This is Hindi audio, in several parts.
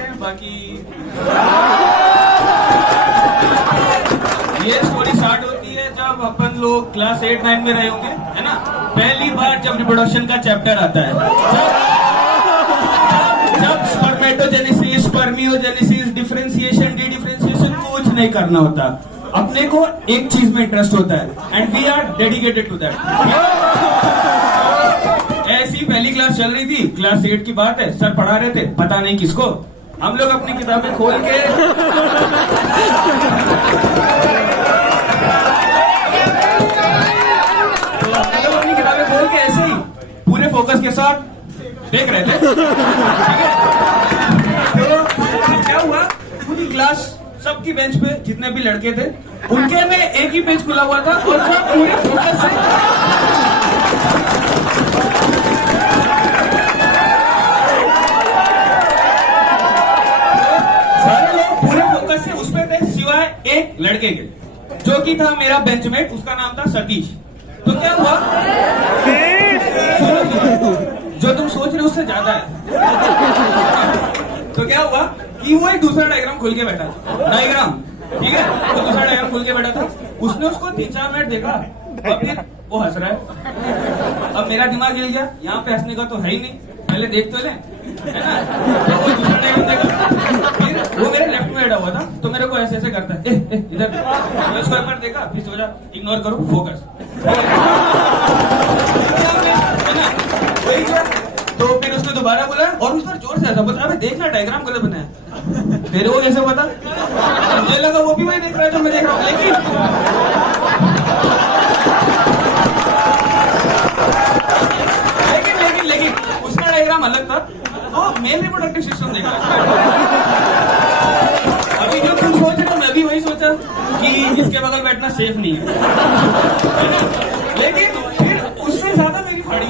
वाले हैं, बाकी ये स्टोरी स्टार्ट होती है जब अपन लोग क्लास 8-9 में रहे होंगे, है ना। पहली बार जब रिप्रोडक्शन का चैप्टर आता है, जब spermatogenesis, spermiogenesis, differentiation, D differentiation कुछ नहीं करना होता, अपने को एक चीज में इंटरेस्ट होता है and we are dedicated to that. ऐसी पहली क्लास चल रही थी, क्लास 8 की बात है, सर पढ़ा रहे थे, पता नहीं किसको, हम लोग अपनी किताबें खोल के ऐसे ही पूरे फोकस के साथ देख रहे थे, ठीक है। तो क्या हुआ, पूरी क्लास सबकी बेंच पे जितने भी लड़के थे उनके में एक ही पेज खुला हुआ था और सब पूरे फोकस से सारे लोग पूरे फोकस से उस पे थे, सिवाय एक लड़के के जो कि था मेरा बेंचमेट, उसका नाम था सतीश। तो क्या हुआ, जो तुम सोच रहे हो उससे ज्यादा है। तो क्या हुआ कि वो एक दूसरा डायग्राम खोल के बैठा, डायग्राम, ठीक है, तो दूसरा डायग्राम खोल के बैठा था, उसने उसको 3-4 मिनट देखा और फिर वो हंस रहा है। अब मेरा दिमाग हिल गया, यहाँ पे हंसने का तो है ही नहीं, पहले देख तो ले, है ना। तो वो दूसरा डायग्राम देखा, फिर वो मेरे लेफ्ट में बैठा हुआ था, तो मेरे को ऐसे ऐसे करता है, इधर मैं उसको एक बार देखा, फिर सोचा इग्नोर करो, फोकस। तो फिर उसने दोबारा बोला और उस पर जोर से ऐसा बोला, अबे देखना डायग्राम गलत बनाया। तेरे को कैसे पता? मुझे लगा वो भी वही देख रहा है जो मैं देख रहा हूँ, लेकिन उसका डायग्राम अलग था, वो मेल रिप्रोडक्टिव सिस्टम देख रहा था। अभी जो तुम सोच रहे हो मैं भी वही सोचा कि इसके बगल बैठना सेफ नहीं है, लेकिन फिर उससे ज्यादा मेरी फाड़ी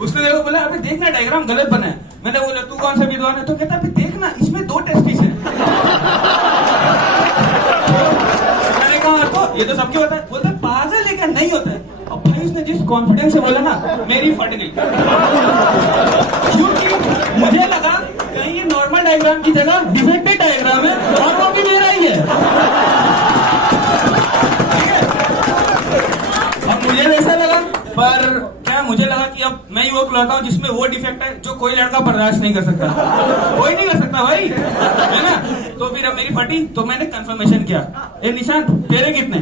उसने मेरे को बोला, अबे देखना डायग्राम गलत बना है। मैंने बोला तू कौन सा विद्वान है? तो कहता अबे देखना इसमें 2 टेस्टिस हैं। मैंने कहा तो ये तो सबके होता है। बोलता पागल है क्या? नहीं होता है। अब भाई उसने जिस कॉन्फिडेंस से बोला ना, मेरी फट गई, क्योंकि मुझे लगा कहीं ये नॉर्मल डायग्राम की जगह डिफेक्टेड डायग्राम है और वो भी मेरा ही है। अब मुझे वैसा लगा, पर मुझे लगा कि अब मैं ही वो खिलाता हूँ जिसमें वो डिफेक्ट है जो कोई लड़का बर्दाश्त नहीं कर सकता, कोई नहीं कर सकता भाई, है ना। तो फिर अब मेरी फटी, तो मैंने कंफर्मेशन किया, ए निशांत तेरे कितने?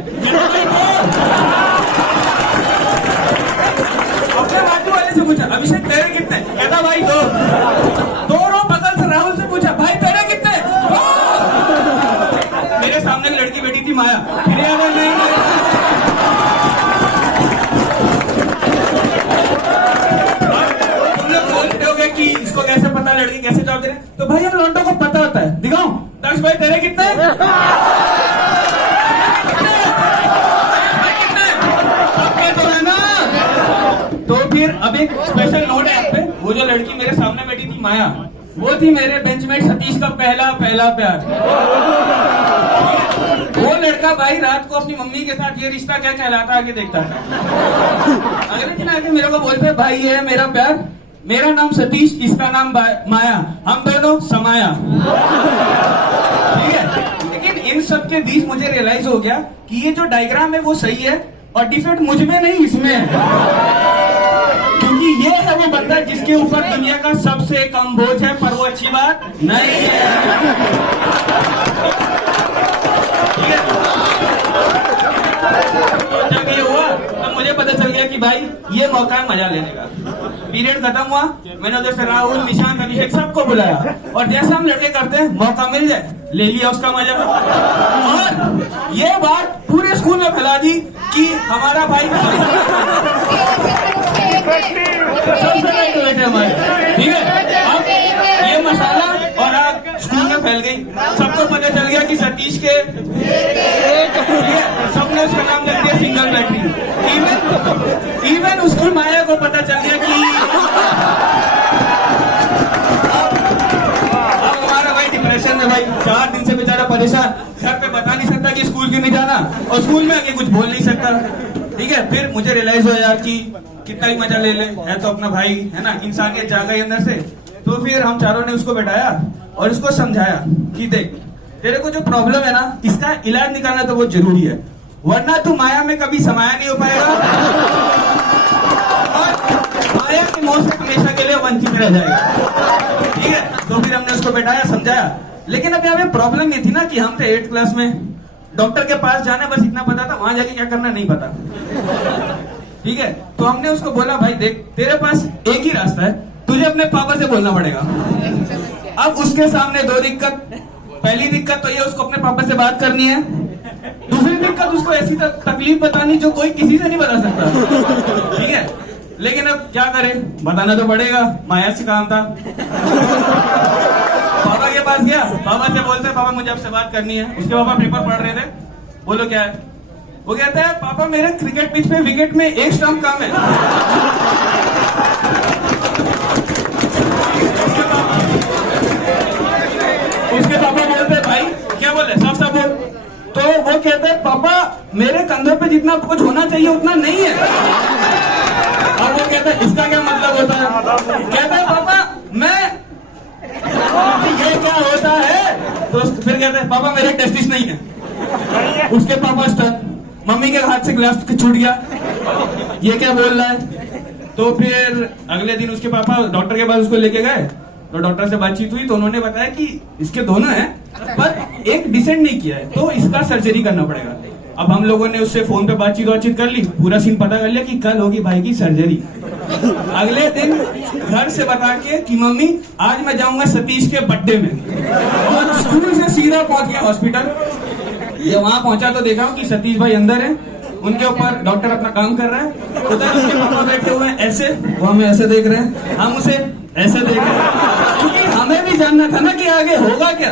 अपने बाजू वाले से पूछा, अभिषेक तेरे कितने? कहता भाई 2 रो बगल से राहुल से पूछा, भाई तेरे कितने? 2। मेरे सामने एक लड़की बैठी थी माया, फिर नहीं कि इसको कैसे पता, लड़की कैसे जवाब दे रहे, तो भाई हम लौंडों को पता होता है। दिखाऊं दक्ष भाई तेरे कितने? तो है ना। तो फिर अब एक स्पेशल नोट है पे, वो जो लड़की मेरे सामने बैठी थी माया, वो थी मेरे बेंचमेट सतीश का पहला प्यार। वो लड़का भाई रात को अपनी मम्मी के साथ ये रिश्ता क्या कहलाता आगे देखता था। अगर आगे मेरे को बोलते भाई ये है मेरा प्यार, मेरा नाम सतीश, इसका नाम माया, हम दोनों समाया, ठीक है। लेकिन इन सब के बीच मुझे रियलाइज हो गया कि ये जो डायग्राम है वो सही है और डिफेक्ट मुझ में नहीं इसमें है, क्योंकि ये है वो बंदा जिसके ऊपर दुनिया का सबसे कम बोझ है, पर वो अच्छी बात नहीं है, ठीक है। तो जब ये हुआ तब मुझे पता चल गया कि भाई ये मौका है मजा लेने का। पीरियड खत्म हुआ, मैंने उधर से राहुल, निशांत, अभिषेक सबको बुलाया और जैसा हम लड़के करते हैं, मौका मिल जाए ले लिया उसका मजा। और ये बात पूरे स्कूल में फैला दी कि हमारा भाई सबसे हमारे, ठीक है। अब ये मसाला और आग स्कूल में फैल गई, सबको पता चल गया कि सतीश के, सबने उसका नाम रख दिया सिंगल बैटरी। इवन उसकी माया को पता चल गया कि अब हमारा भाई डिप्रेशन में, भाई 4 दिन से बेचारा परेशान, घर पे बता नहीं सकता कि स्कूल क्यों नहीं जाना और स्कूल में आके कुछ बोल नहीं सकता, ठीक है। फिर मुझे रियलाइज हो यार कि कितना ही मजा ले ले, है तो अपना भाई, है ना, इंसानियत जागा अंदर से। तो फिर हम चारों ने उसको बैठाया और उसको समझाया कि देख तेरे को जो प्रॉब्लम है ना इसका इलाज निकालना तो बहुत जरूरी है, वरना तू माया में कभी समाया नहीं हो पाएगा और माया की मौत से हमेशा के लिए वंचित रह जाएगा। ठीक है, तो फिर हमने उसको बैठाया, समझाया। लेकिन अब यहाँ पे प्रॉब्लम ये थी ना कि हम थे 8th क्लास में, डॉक्टर के पास जाना बस इतना पता था, वहां जाके क्या करना नहीं पता। ठीक है, तो हमने उसको बोला भाई देख तेरे पास एक ही रास्ता है, तुझे अपने पापा से बोलना पड़ेगा। अब उसके सामने दो दिक्कत, पहली दिक्कत तो ये उसको अपने पापा से बात करनी है, दूसरी दिक्कत उसको ऐसी तकलीफ बतानी जो कोई किसी से नहीं बता सकता। ठीक है, लेकिन अब क्या करें, बताना तो पड़ेगा, माया से काम था। पापा के पास गया, पापा से बोलते पापा मुझे आपसे बात करनी है। उसके पापा पेपर पढ़ रहे थे, बोलो क्या है? वो कहता है पापा मेरे क्रिकेट पिच पे विकेट में एक स्टंप कम है। उसके पापा बोलते भाई क्या बोले, साफ साफ बोल। तो वो कहते हैं पापा मेरे कंधों पे जितना कुछ होना चाहिए उतना नहीं है। अब वो कहता है इसका क्या मतलब होता है? कहता है पापा मैं ये क्या होता है? तो फिर कहते हैं पापा मेरे टेस्टिस नहीं है। उसके पापा स्टन, मम्मी के हाथ से ग्लास छूट गया, ये क्या बोल रहा है? तो फिर अगले दिन उसके पापा डॉक्टर के पास उसको लेके गए, तो डॉक्टर से बातचीत हुई तो उन्होंने बताया कि इसके दोनों हैं पर एक डिसेंड नहीं किया है, तो इसका सर्जरी करना पड़ेगा। अब हम लोगों ने उससे फोन पे बातचीत कर ली, पूरा सीन पता कर लिया कि कल होगी भाई की सर्जरी। अगले दिन घर से बता के कि मम्मी आज मैं जाऊंगा सतीश के बर्थडे में, और स्कूल से सीधा पहुंच गया हॉस्पिटल। ये वहां पहुंचा तो देखा कि सतीश भाई अंदर है, उनके ऊपर डॉक्टर अपना काम कर रहा है, उधर उसके पापा बैठे हुए हैं ऐसे, वो हमें ऐसे देख रहे हैं, हम उसे ऐसे देख रहे हैं, क्योंकि हमें भी जानना था ना कि आगे होगा क्या।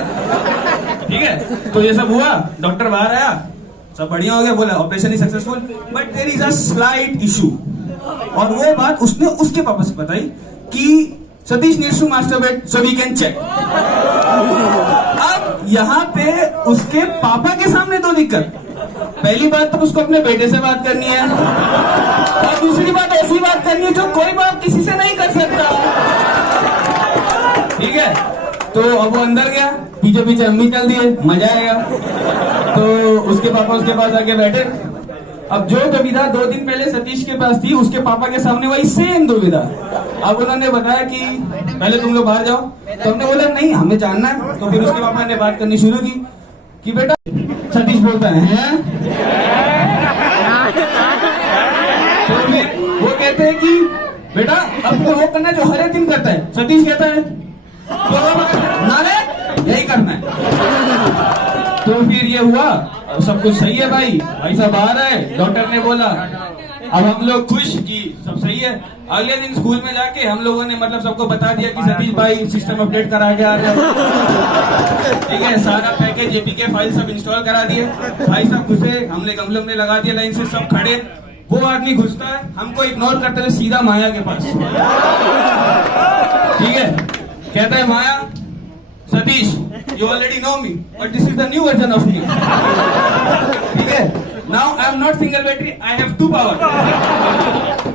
ठीक है, तो ये सब हुआ, डॉक्टर बाहर आया, सब बढ़िया हो गया, बोला operation is successful but there is a slight issue. और वो बात उसने उसके पापा से बताई कि Satish needs to masturbate so we can check. अब यहाँ पे उसके पापा के सामने दो दिक्कत, पहली बात तो उसको अपने बेटे से बात करनी है, और दूसरी बात ऐसी बात करनी है जो कोई बाप किसी से नहीं कर सकता। ठीक है, तो अब वो अंदर गया, पीछे पीछे अम्मी चल दिए, मजा आएगा। तो उसके पापा उसके पास आके बैठे। अब जो दुविधा 2 दिन पहले सतीश के पास थी, उसके पापा के सामने वही सेम दुविधा। अब उन्होंने बताया कि पहले तुम लोग बाहर जाओ, तो हमने बोला नहीं हमें जानना है। तो फिर उसके पापा ने बात करनी शुरू की कि बेटा, सतीश बोलता है तो फिर वो कहते हैं कि बेटा अब तो वो करना है जो हर एक दिन करता है। सतीश कहता है तो ना रे यही करना है। तो फिर ये हुआ, सब कुछ सही है भाई साहब आ रहा है, डॉक्टर ने बोला। अब हम लोग खुश कि सब सही है। अगले दिन स्कूल में जाके हम लोगों ने मतलब सबको बता दिया कि सतीश भाई सिस्टम अपडेट करा के आ गया। ठीक है, सारा पैकेज एपीके फाइल सब इंस्टॉल करा दिए। भाई साहब घुसे, हम लोग ने लगा दिया लाइन से, सब खड़े। वो आदमी घुसता है, हमको इग्नोर करते हुए सीधा माया के पास। ठीक है, कहता है माया Satish you already know me but this is the new version of me. ठीक है, now I am not single battery, I have 2 power,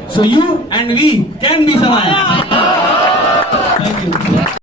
so you and we can be Samaya.